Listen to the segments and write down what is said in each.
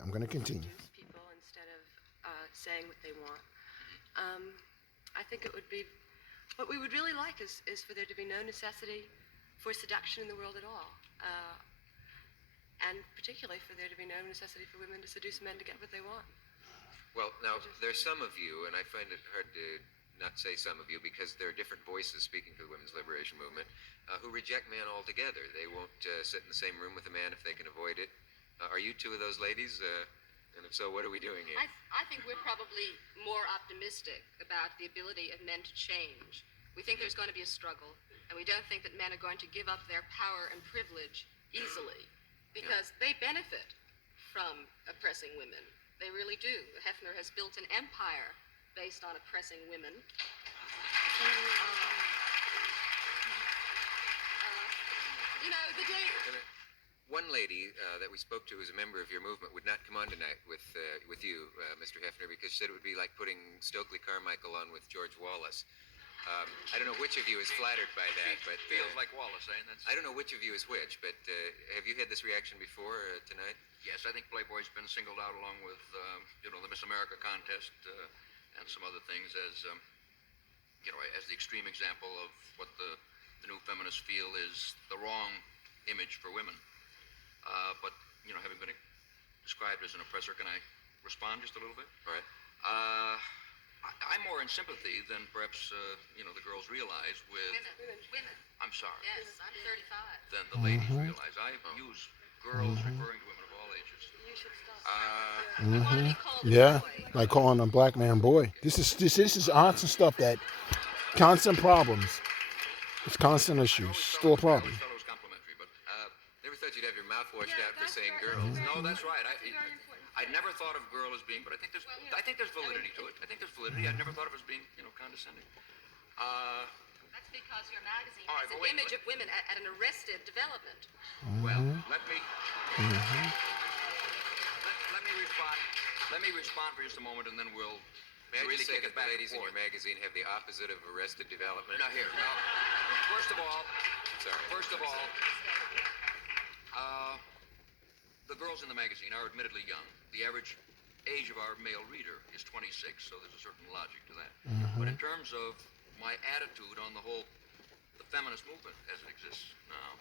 I'm going to continue. Seduce people instead of saying what they want. I think it would be what we would really like is for there to be no necessity for seduction in the world at all, and particularly for there to be no necessity for women to seduce men to get what they want. Well, now, there's some of you, and I find it hard to not say some of you, because there are different voices speaking for the women's liberation movement, who reject men altogether. They won't sit in the same room with a man if they can avoid it. Are you two of those ladies? And if so, what are we doing here? I think we're probably more optimistic about the ability of men to change. We think there's going to be a struggle, and we don't think that men are going to give up their power and privilege easily, because they benefit from oppressing women. They really do. Hefner has built an empire based on oppressing women. The day... One lady that we spoke to who's a member of your movement would not come on tonight with you, Mr. Hefner, because she said it would be like putting Stokely Carmichael on with George Wallace. I don't know which of you is flattered by that, but... Feels like Wallace, eh? I don't know which of you is which, but have you had this reaction before tonight? Yes, I think Playboy's been singled out along with, the Miss America contest and some other things as, as the extreme example of what the new feminists feel is the wrong image for women. But, having been described as an oppressor, can I respond just a little bit? All right. I'm more in sympathy than perhaps, the girls realize with... Women. I'm sorry. Yes, I'm 35. Than the ladies realize. I use girls referring to women of all ages. You should stop. Mm-hmm. I want to be called a Yeah, boy. like calling a black man boy. This is constant stuff that constant problems. It's constant issues. Still a problem. I always thought it was complimentary, but... Never thought you'd have your mouth washed out for that's saying very girls. No, that's right. Very important. I'd never thought of girl as being, but I think there's validity to it. I think there's validity. I'd never thought of it as being, condescending. That's because your magazine All right, has an but wait, image of women at an arrested development. Well, let me respond. Let me respond for just a moment, and then we'll May I really just say kick that it back the and ladies in your forth. magazine have the opposite of arrested development? Now here. Now, first of all, the girls in the magazine are admittedly young. The average age of our male reader is 26, so there's a certain logic to that. But in terms of my attitude on the feminist movement as it exists now,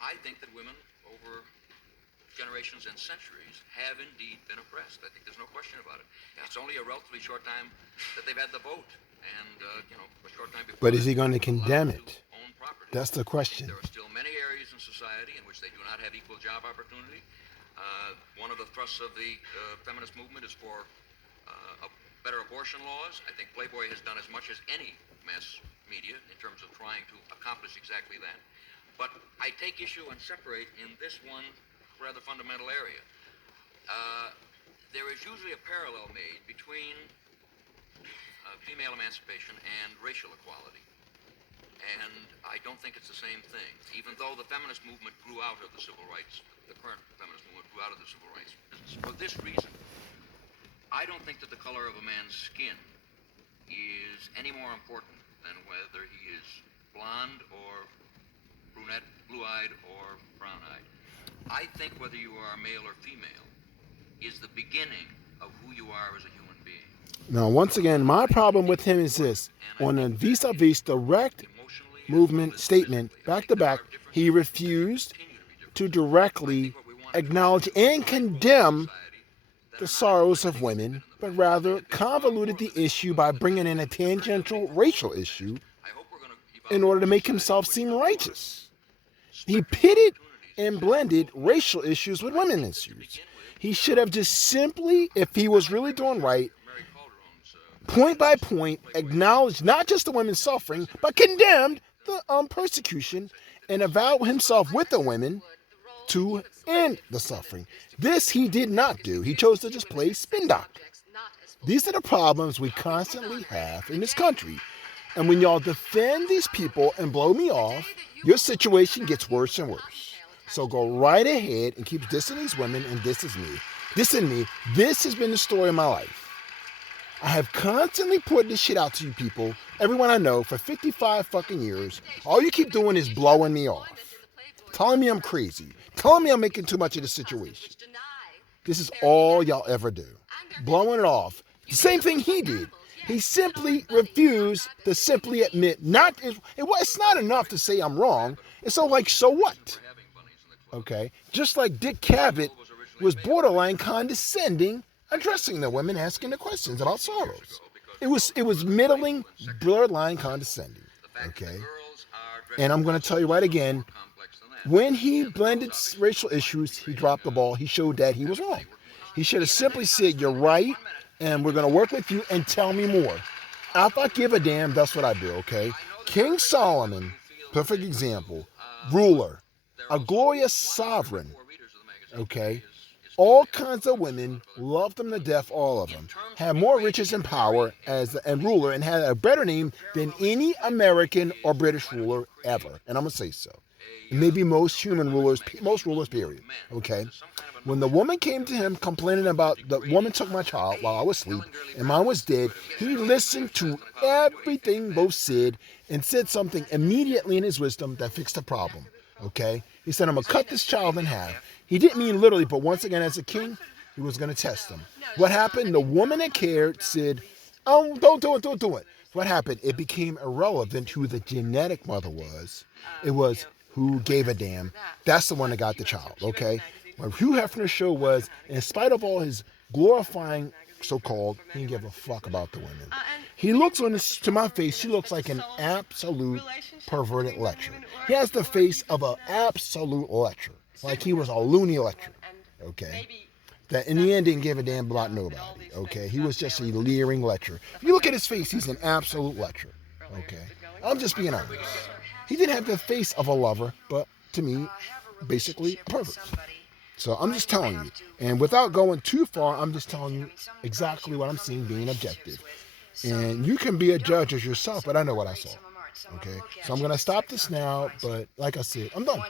I think that women over generations and centuries have indeed been oppressed. I think there's no question about it. It's only a relatively short time that they've had the vote, and a short time before. But is he that, going to condemn allowed it? to own property. That's the question. There are still many areas in society in which they do not have equal job opportunity. One of the thrusts of the feminist movement is for better abortion laws. I think Playboy has done as much as any mass media in terms of trying to accomplish exactly that. But I take issue and separate in this one rather fundamental area. There is usually a parallel made between female emancipation and racial equality. And I don't think it's the same thing. Even though the feminist movement grew out of the civil rights, the current feminist movement grew out of the civil rights business. For this reason, I don't think that the color of a man's skin is any more important than whether he is blonde or brunette, blue-eyed or brown-eyed. I think whether you are male or female is the beginning of who you are as a human being. Now, once again, my problem with him is this. On a vis-a-vis direct movement statement, back to back, he refused to directly acknowledge and condemn the sorrows of women, but rather convoluted the issue by bringing in a tangential racial issue in order to make himself seem righteous. He pitted and blended racial issues with women issues. He should have just simply, if he was really doing right, point by point, acknowledged not just the women's suffering, but condemned the persecution and avowed himself with the women to end the suffering. This he did not do. He chose to just play spin doctor. These are the problems we constantly have in this country. And when y'all defend these people and blow me off, your situation gets worse and worse. So go right ahead and keep dissing these women and dissing me. This has been the story of my life. I have constantly put this shit out to you people, everyone I know, for 55 fucking years. All you keep doing is blowing me off. telling me I'm crazy, telling me I'm making too much of the situation. Which deny This is all y'all ever do. Blowing it off. The same thing he did. He simply refused to simply admit, it's not enough to say I'm wrong. It's so like, so what? Okay? Just like Dick Cavett was borderline condescending, addressing the women, asking the questions about Soros. It was middling, borderline condescending. Okay? And I'm going to tell you right again, when he blended racial issues, he dropped the ball. He showed that he was wrong. He should have simply said, you're right, and we're going to work with you and tell me more. If I give a damn, that's what I do, okay? King Solomon, perfect example, ruler, a glorious sovereign, okay? All kinds of women, loved him to death, all of them. Had more riches and power and ruler, and had a better name than any American or British ruler ever. And I'm going to say so. Maybe most rulers, period. Okay? When the woman came to him complaining about the woman took my child while I was asleep and mine was dead, he listened to everything both said and said something immediately in his wisdom that fixed the problem. Okay? He said, I'm going to cut this child in half. He didn't mean literally, but once again, as a king, he was going to test him. What happened? The woman that cared said, oh, don't do it. What happened? It became irrelevant who the genetic mother was. It was who gave a damn. That's the one that got the child, okay? What Hugh Hefner's show was, in spite of all his glorifying so-called, he didn't give a fuck about the women. He looks to my face, she looks like an absolute perverted lecturer. He has the face of an absolute lecturer, like he was a loony lecturer, okay? That in the end didn't give a damn about nobody, okay? He was just a leering lecturer. If you look at his face, he's an absolute lecturer, okay? I'm just being honest. He didn't have the face of a lover, but to me, basically a pervert. So I'm just telling you, and without going too far, I'm just telling you exactly what I'm seeing, being objective. And you can be a judge as yourself, but I know what I saw. Okay, so I'm going to stop this now, but like I said, I'm done.